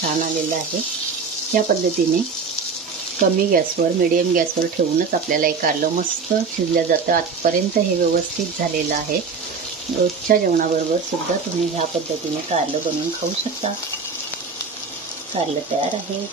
छान आलेलं आहे। या पद्धतीने कमी गॅसवर मीडियम गॅसवर ठेवूनच आपल्याला हे कारलं मस्त शिजलं जातं। आजपर्यंत हे व्यवस्थित झालेलं आहे। रोजच्या जेवणाबरोबर सुद्धा तुम्ही ह्या पद्धतीने कारलं बनवून खाऊ शकता। कारलं तयार आहे।